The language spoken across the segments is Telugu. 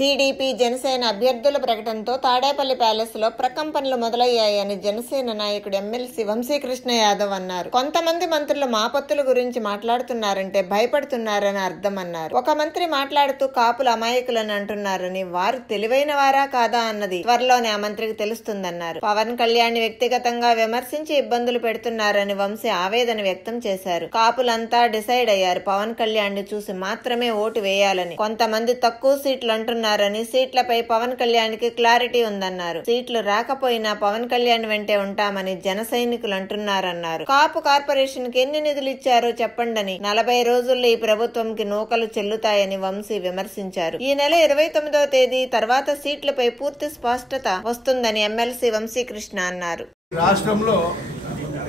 టీడీపీ జనసేన అభ్యర్థుల ప్రకటనతో తాడేపల్లి ప్యాలెస్ లో ప్రకంపనలు మొదలయ్యాయని జనసేన నాయకుడు ఎమ్మెల్సీ వంశీకృష్ణ యాదవ్ అన్నారు. కొంతమంది మంత్రులు మా పొత్తుల గురించి మాట్లాడుతున్నారంటే భయపడుతున్నారని అర్థం అన్నారు. ఒక మంత్రి మాట్లాడుతూ కాపులు అమాయకులని అంటున్నారని, వారు తెలివైన వారా కాదా అన్నది త్వరలోనే ఆ మంత్రికి తెలుస్తుందన్నారు. పవన్ కళ్యాణ్ వ్యక్తిగతంగా విమర్శించి ఇబ్బందులు పెడుతున్నారని వంశీ ఆవేదన వ్యక్తం చేశారు. కాపులంతా డిసైడ్ అయ్యారు, పవన్ కళ్యాణ్ ని చూసి మాత్రమే ఓటు వేయాలని. కొంతమంది తక్కువ సీట్లు అంటున్నారని, సీట్లపై పవన్ కళ్యాణ్ కి క్లారిటీ ఉందన్నారు. సీట్లు రాకపోయినా పవన్ కళ్యాణ్ వెంటే ఉంటామని జన సైనికులు అంటున్నారన్నారు. కాపు కార్పొరేషన్ కి ఎన్ని నిధులు ఇచ్చారో చెప్పండని, 40 రోజుల్లో ఈ ప్రభుత్వంకి నూకలు చెల్లుతాయని వంశీ విమర్శించారు. ఈ నెల 29వ తేదీ తర్వాత సీట్లపై పూర్తి స్పష్టత వస్తుందని ఎమ్మెల్సీ వంశీకృష్ణ అన్నారు. రాష్ట్రంలో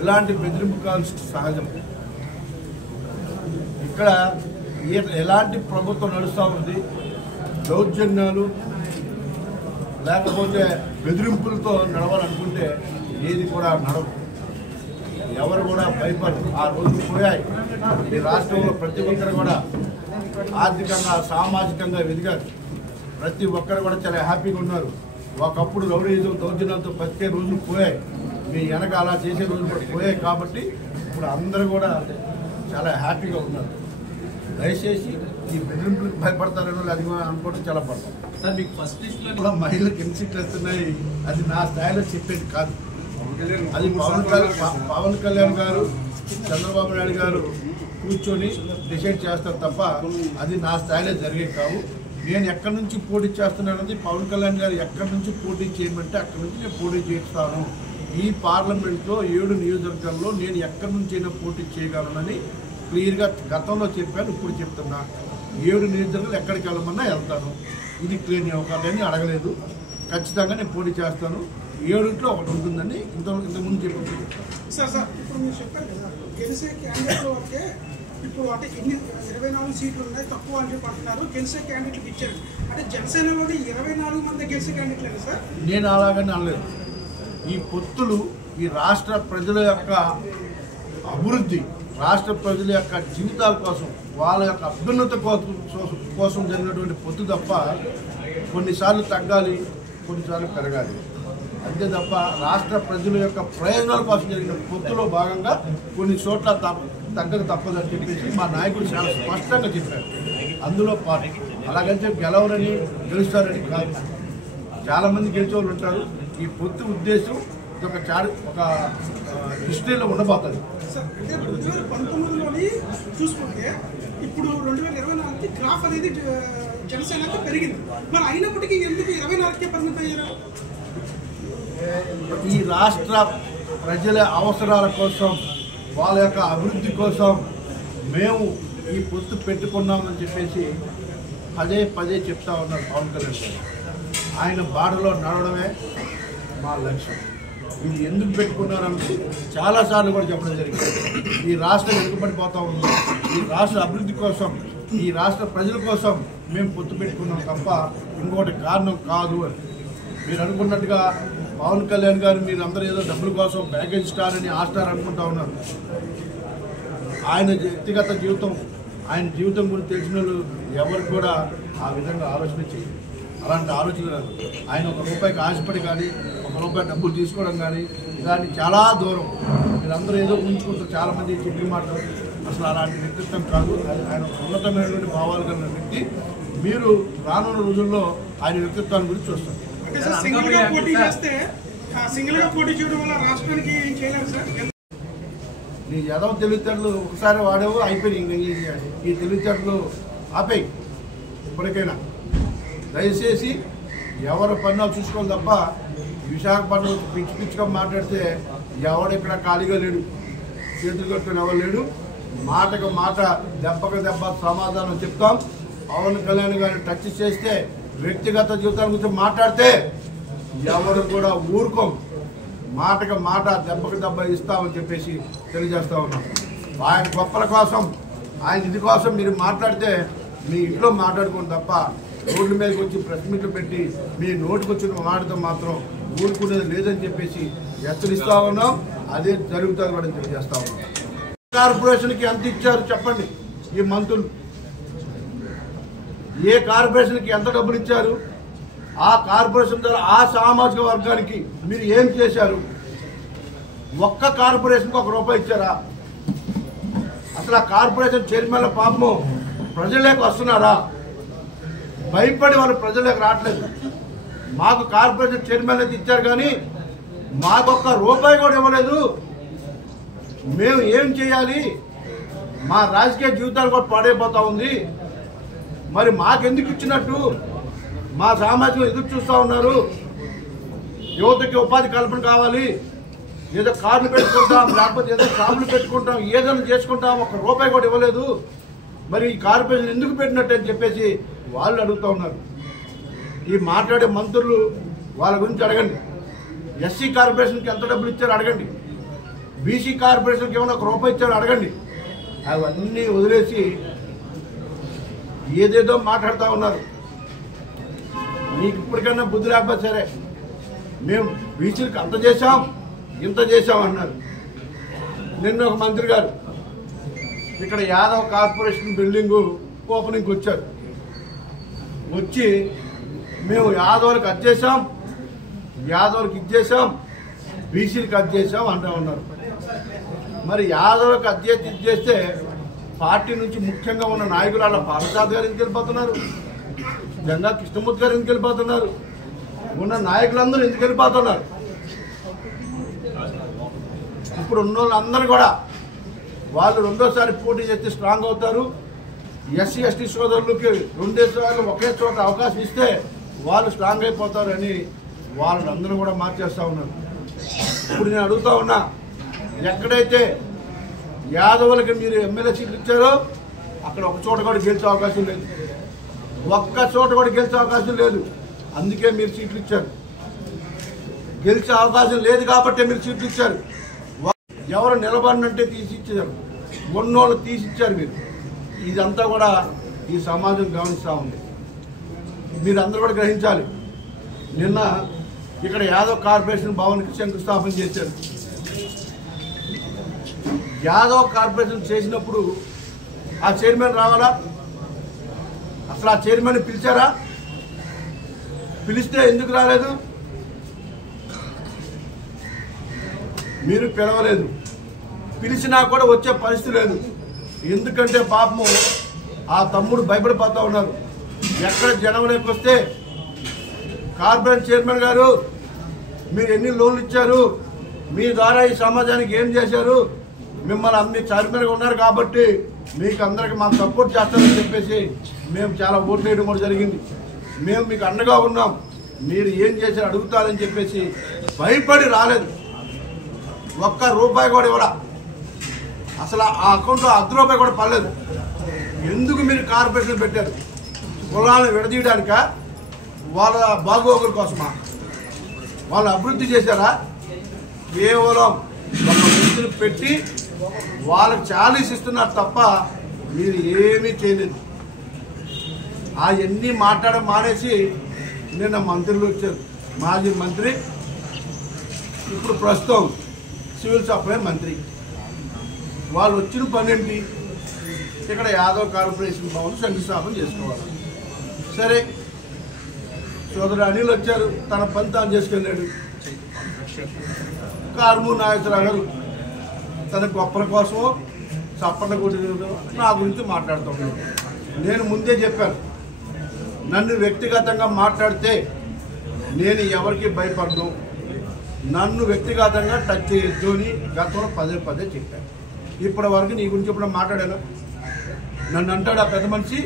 ఇలాంటి బెదిరింపు సహజం. ఇక్కడ ఎలాంటి ప్రభుత్వం నడుస్తూ ఉంది, దౌర్జన్యాలు లేకపోతే బెదిరింపులతో నడవాలనుకుంటే ఏది కూడా నడవు. ఎవరు కూడా భయపడరు. ఆ రోజులు పోయాయి. ఈ రాష్ట్రంలో ప్రతి ఒక్కరు కూడా ఆర్థికంగా సామాజికంగా ఎదిగారు. ప్రతి ఒక్కరు కూడా చాలా హ్యాపీగా ఉన్నారు. ఒకప్పుడు రౌడీజం దౌర్జన్యాలతో బతికే రోజులు పోయాయి. మీ వెనక అలా చేసే రోజులు కూడా పోయాయి. కాబట్టి ఇప్పుడు అందరూ కూడా చాలా హ్యాపీగా ఉన్నారు. దయచేసి ఈ బెదిరింపులకు భయపడతారనో అది అనుకోవడం చాలా పడతాం. సార్, మీకు ఫస్ట్ లిస్ట్లో మహిళలకు ఎన్ని సీట్లు వస్తున్నాయి అది నా స్థాయిలో చెప్పేది కాదు. అది పవన్ కళ్యాణ్ గారు, చంద్రబాబు నాయుడు గారు కూర్చొని డిసైడ్ చేస్తారు తప్ప అది నా స్థాయిలో జరిగేది కావు. నేను ఎక్కడి నుంచి పోటీ చేస్తున్నానది పవన్ కళ్యాణ్ గారు ఎక్కడి నుంచి పోటీ చేయమంటే అక్కడి నుంచి నేను పోటీ చేస్తాను. ఈ పార్లమెంట్లో 7 నియోజకవర్గాల్లో నేను ఎక్కడి నుంచి అయినా పోటీ చేయగలనని క్లియర్గా గతంలో చెప్పాను, ఇప్పుడు చెప్తున్నా. 7 నియోజకవర్గాలు ఎక్కడికి వెళ్ళమన్నా వెళ్తాను. ఇది క్లియర్. నేను ఒకళ్ళని అడగలేదు. ఖచ్చితంగా నేను పోటీ చేస్తాను. 7ట్లో ఒకటి ఉంటుందని ఇంతకుముందు చెప్పాను. సార్ ఇప్పుడు మీరు చెప్పారు కదా, గెలిచే క్యాండిడేట్లు వరకే ఇప్పుడు అంటే ఇన్ని 24 సీట్లు ఉన్నాయి, తక్కువ అని చెప్పి అంటున్నారు. గెలిచే క్యాండిడేట్లకు ఇచ్చారు అంటే జనసేనలోని 24 మంది గెలిచే క్యాండిడేట్లేదు సార్. నేను అలాగని అనలేదు. ఈ పొత్తులు ఈ రాష్ట్ర ప్రజల యొక్క అభివృద్ధి, రాష్ట్ర ప్రజల యొక్క జీవితాల కోసం, వాళ్ళ యొక్క అభ్యున్నత కోసం జరిగినటువంటి పొత్తు తప్ప కొన్నిసార్లు తగ్గాలి, కొన్నిసార్లు పెరగాలి అంతే తప్ప రాష్ట్ర ప్రజల యొక్క ప్రయోజనాల కోసం జరిగిన పొత్తులో భాగంగా కొన్ని చోట్ల తగ్గక తప్పదని చెప్పేసి మా నాయకుడు చాలా స్పష్టంగా చెప్పారు. అందులో పాటు అలాగని చెప్పి గెలవరని గెలుస్తారని కాదు. చాలామంది గెలిచేవాళ్ళు ఉంటారు. ఈ పొత్తు ఉద్దేశం ఒక హిస్టరీలో ఉండబోతుంది. సార్ అంటే 2019లోని చూసుకుంటే ఇప్పుడు 2024కి గ్రాఫ్ అనేది జనసేనకి పెరిగింది. మరి అయినప్పటికీ ఎందుకు 24కే పరిమితం అయ్యారు? ఈ రాష్ట్ర ప్రజల అవసరాల కోసం, వాళ్ళ యొక్క అభివృద్ధి కోసం మేము ఈ పొత్తు పెట్టుకున్నామని చెప్పేసి పదే చెప్తా ఉన్నారు పవన్ కళ్యాణ్ గారు. ఆయన బాటలో నడవడమే మా లక్ష్యం. ఇది ఎందుకు పెట్టుకున్నారని చాలాసార్లు కూడా చెప్పడం జరిగింది. ఈ రాష్ట్రం వెనుకబడిపోతూ ఉంది. ఈ రాష్ట్ర అభివృద్ధి కోసం, ఈ రాష్ట్ర ప్రజల కోసం మేము పొత్తు పెట్టుకున్నాం తప్ప ఇంకోటి కారణం కాదు అని. మీరు అనుకున్నట్టుగా పవన్ కళ్యాణ్ గారు మీరు అందరూ ఏదో డబ్బుల కోసం ప్యాకేజ్ స్టార్ అని ఆ స్టార్ అనుకుంటా ఉన్నారు. ఆయన వ్యక్తిగత జీవితం, ఆయన జీవితం గురించి తెలిసిన వాళ్ళు ఎవరికి కూడా ఆ విధంగా ఆలోచన చేయరు. అలాంటి ఆలోచన రాదు. ఆయన ₹1 ఆశపడి కానీ ₹1 డబ్బులు తీసుకోవడం కానీ దాన్ని చాలా దూరం. మీరందరూ ఏదో ఊహించుకుంటారు. చాలామంది చెప్పిన మాటలు అసలు అలాంటి వ్యక్తిత్వం కాదు. ఆయన ఉన్నతమైనటువంటి భావాలు కలిగిన వ్యక్తి. మీరు రానున్న రోజుల్లో ఆయన వ్యక్తిత్వాన్ని గురించి చూస్తారు. సింగిల్ గా పోటీ చేయడం వల్ల రాష్ట్రానికి ఏం చేయలేదు సార్. నీ యాదవ్ తెలివితేటలు ఒకసారి వాడేవు అయిపోయి ఈ తెలివితేటలు ఆపేయి. ఇప్పటికైనా దయచేసి ఎవరి పనులు చూసుకోవాలి తప్ప విశాఖపట్నం పిచ్చిగా మాట్లాడితే ఎవడెక్కడ ఖాళీగా లేడు, చేతులు కట్టుకుని ఎవరు లేడు. మాటకు మాట, దెబ్బకు దెబ్బ సమాధానం చెప్తాం. పవన్ కళ్యాణ్ గారిని టచ్ చేస్తే, వ్యక్తిగత జీవితాల గురించి మాట్లాడితే ఎవరు కూడా ఊరుకోం. మాటకు మాట, దెబ్బకు దెబ్బ ఇస్తామని చెప్పేసి తెలియజేస్తా ఉన్నాం. ఆయన గొప్పల కోసం, ఆయన ఇది కోసం మీరు మాట్లాడితే మీ ఇంట్లో మాట్లాడుకోండి తప్ప రోడ్ల మీదకి వచ్చి ప్రెస్ మీట్లు పెట్టి మీ నోటికి వచ్చిన మాటతో మాత్రం ఊరుకునేది లేదని చెప్పేసి హెచ్చరిస్తా ఉన్నాం. అదే జరుగుతుంది కూడా తెలియజేస్తా ఉన్నాం. కార్పొరేషన్కి ఎంత ఇచ్చారు చెప్పండి ఈ మంత్రులు. ఏ కార్పొరేషన్కి ఎంత డబ్బులు ఇచ్చారు, ఆ కార్పొరేషన్ ద్వారా ఆ సామాజిక వర్గానికి మీరు ఏం చేశారు? ఒక్క కార్పొరేషన్కి ₹1 ఇచ్చారా? అసలు ఆ కార్పొరేషన్ చైర్మన్ల పాపం ప్రజలకు వస్తున్నారా? భయపడి వాళ్ళు ప్రజలకు రావట్లేదు. మాకు కార్పొరేషన్ చైర్మన్ అయితే ఇచ్చారు కానీ మాకు ₹1 కూడా ఇవ్వలేదు. మేము ఏం చేయాలి? మా రాజకీయ జీవితాలు కూడా పాడైపోతా ఉంది. మరి మాకెందుకు ఇచ్చినట్టు? మా సామాజికం ఎదురు చూస్తూ ఉన్నారు. యువతకి ఉపాధి కల్పన కావాలి. ఏదో కార్లు పెట్టుకుంటాం, లేకపోతే ఏదో షాపులు పెట్టుకుంటాం, ఏదైనా చేసుకుంటాం, ₹1 కూడా ఇవ్వలేదు. మరి ఈ కార్పొరేషన్ ఎందుకు పెట్టినట్టు అని చెప్పేసి వాళ్ళు అడుగుతూ ఉన్నారు. ఈ మాట్లాడే మంత్రులు వాళ్ళ గురించి అడగండి. ఎస్సీ కార్పొరేషన్కి ఎంత డబ్బులు ఇచ్చారో అడగండి. బీసీ కార్పొరేషన్కి ఏమైనా ₹1 ఇచ్చారో అడగండి. అవన్నీ వదిలేసి ఏదేదో మాట్లాడుతూ ఉన్నారు. మీకు ఇప్పటికన్నా బుద్ధి లేకపోతే సరే, మేము బీసీలకు అంత చేశాం ఇంత చేశాం అన్నారు. నిన్న ఒక మంత్రి గారు ఇక్కడ యాదవ్ కార్పొరేషన్ బిల్డింగు ఓపెనింగ్కి వచ్చారు. వచ్చి మేము యాదవులకు అది చేశాం, యాదవులకు ఇది చేశాం, బీసీలకు అది చేశాం అంటూ ఉన్నారు. మరి యాదవులకు అది చేసి ఇది చేస్తే పార్టీ నుంచి ముఖ్యంగా ఉన్న నాయకులు అలా పార్వసాద్ గారు ఎందుకు వెళ్ళిపోతున్నారు? జంగా కృష్ణమూర్తి గారు ఎందుకు వెళ్ళిపోతున్నారు? ఉన్న నాయకులందరూ ఎందుకు వెళ్ళిపోతున్నారు? ఇప్పుడు ఉన్న వాళ్ళందరూ కూడా వాళ్ళు రెండోసారి పోటీ చేస్తే స్ట్రాంగ్ అవుతారు. ఎస్సీ ఎస్టీ సోదరులకి 2 సార్లు ఒకే చోట అవకాశం ఇస్తే వాళ్ళు స్ట్రాంగ్ అయిపోతారని వాళ్ళందరూ కూడా మార్చేస్తూ ఉన్నారు. ఇప్పుడు నేను అడుగుతా ఉన్నా, ఎక్కడైతే యాదవులకి మీరు ఎమ్మెల్యే సీట్లు ఇచ్చారో అక్కడ ఒక చోట కూడా గెలిచే అవకాశం లేదు. ఒక్క చోట కూడా గెలిచే అవకాశం లేదు. అందుకే మీరు సీట్లు ఇచ్చారు. గెలిచే అవకాశం లేదు కాబట్టి మీరు సీట్లు ఇచ్చారు. ఎవరు నిలబడినంటే తీసి ఇచ్చారు, ఉన్నోళ్ళు తీసి ఇచ్చారు మీరు. ఇదంతా కూడా ఈ సమాజం గమనిస్తూ ఉంది. మీరందరూ కూడా గ్రహించాలి. నిన్న ఇక్కడ యాదవ్ కార్పొరేషన్ భవన్కి శంకుస్థాపన చేశారు. యాదవ్ కార్పొరేషన్ చేసినప్పుడు ఆ చైర్మన్ రావాలా? అసలు ఆ చైర్మన్ పిలిచారా? పిలిస్తే ఎందుకు రాలేదు? మీరు పిలవలేదు. పిలిచినా కూడా వచ్చే పరిస్థితి లేదు. ఎందుకంటే పాపము ఆ తమ్ముడు భయపడిపోతూ ఉన్నారు. ఎక్కడ జనంలోకి వస్తే కార్పొరేషన్ చైర్మన్ గారు మీరు ఎన్ని లోన్లు ఇచ్చారు, మీ ద్వారా ఈ సమాజానికి ఏం చేశారు, మిమ్మల్ని అన్ని చైర్మన్గా ఉన్నారు కాబట్టి మీకు అందరికి మాకు సపోర్ట్ చేస్తారని చెప్పేసి మేము చాలా ఓట్లు వేయడం కూడా జరిగింది. మేము మీకు అండగా ఉన్నాం, మీరు ఏం చేశారు అడుగుతారని చెప్పేసి భయపడి రాలేదు. ₹1 కూడా ఇవ్వరా? అసలు ఆ అకౌంట్లో ₹1 కూడా పడలేదు. ఎందుకు మీరు కార్పొరేషన్ పెట్టారు? కులాలను విడదీయడానిక? వాళ్ళ బాగోగుల కోసమా? వాళ్ళు అభివృద్ధి చేశారా? కేవలం ఒక వృత్తిని పెట్టి వాళ్ళకి చాలీస్ ఇస్తున్నారు తప్ప మీరు ఏమీ చేయలేదు. అవన్నీ మాట్లాడడం మానేసి నిన్న మంత్రులు వచ్చారు. మాజీ మంత్రి, ఇప్పుడు ప్రస్తుతం సివిల్ సప్లై మంత్రి. వాళ్ళు వచ్చిన పని ఏంటి? ఇక్కడ యాదవ్ కార్పొరేషన్ భవన్ శంకుస్థాపన చేసుకోవాలి. సరే, సోదరు అనిల్ వచ్చారు, తన పని తాను చేసుకెళ్ళాడు. కార్మూర్ నాగేశ్వరరావు గారు తన గొప్పల కోసమో చప్పట్ల కొట్టిన నా గురించి మాట్లాడుతున్నాడు. నేను ముందే చెప్పాను, నన్ను వ్యక్తిగతంగా మాట్లాడితే నేను ఎవరికి భయపడను, నన్ను వ్యక్తిగతంగా టచ్ చేయొద్దు అని గతంలో పదే చెప్పాను. ఇప్పటి వరకు నీ గురించి ఎప్పుడైనా మాట్లాడాను? నన్ను అంటాడు ఆ పెద్ద మనిషి,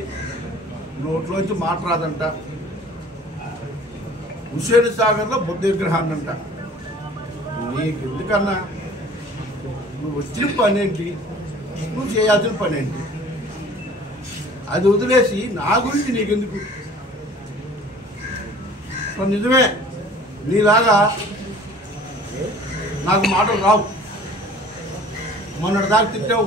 నోట్లోంచి మాట్లాడదంట. హుస్సేన్ సాగర్లో బుద్ధ విగ్రహాన్ని అంట. నీకు ఎందుకన్నా? నువ్వు వచ్చిన పని ఏంటి? నువ్వు చేయాల్సిన పని ఏంటి? అది వదిలేసి నా గురించి నీకెందుకు? నిజమే, నీలాగా నాకు మాటలు రావు. మొన్నటి దాకా తిట్టావు.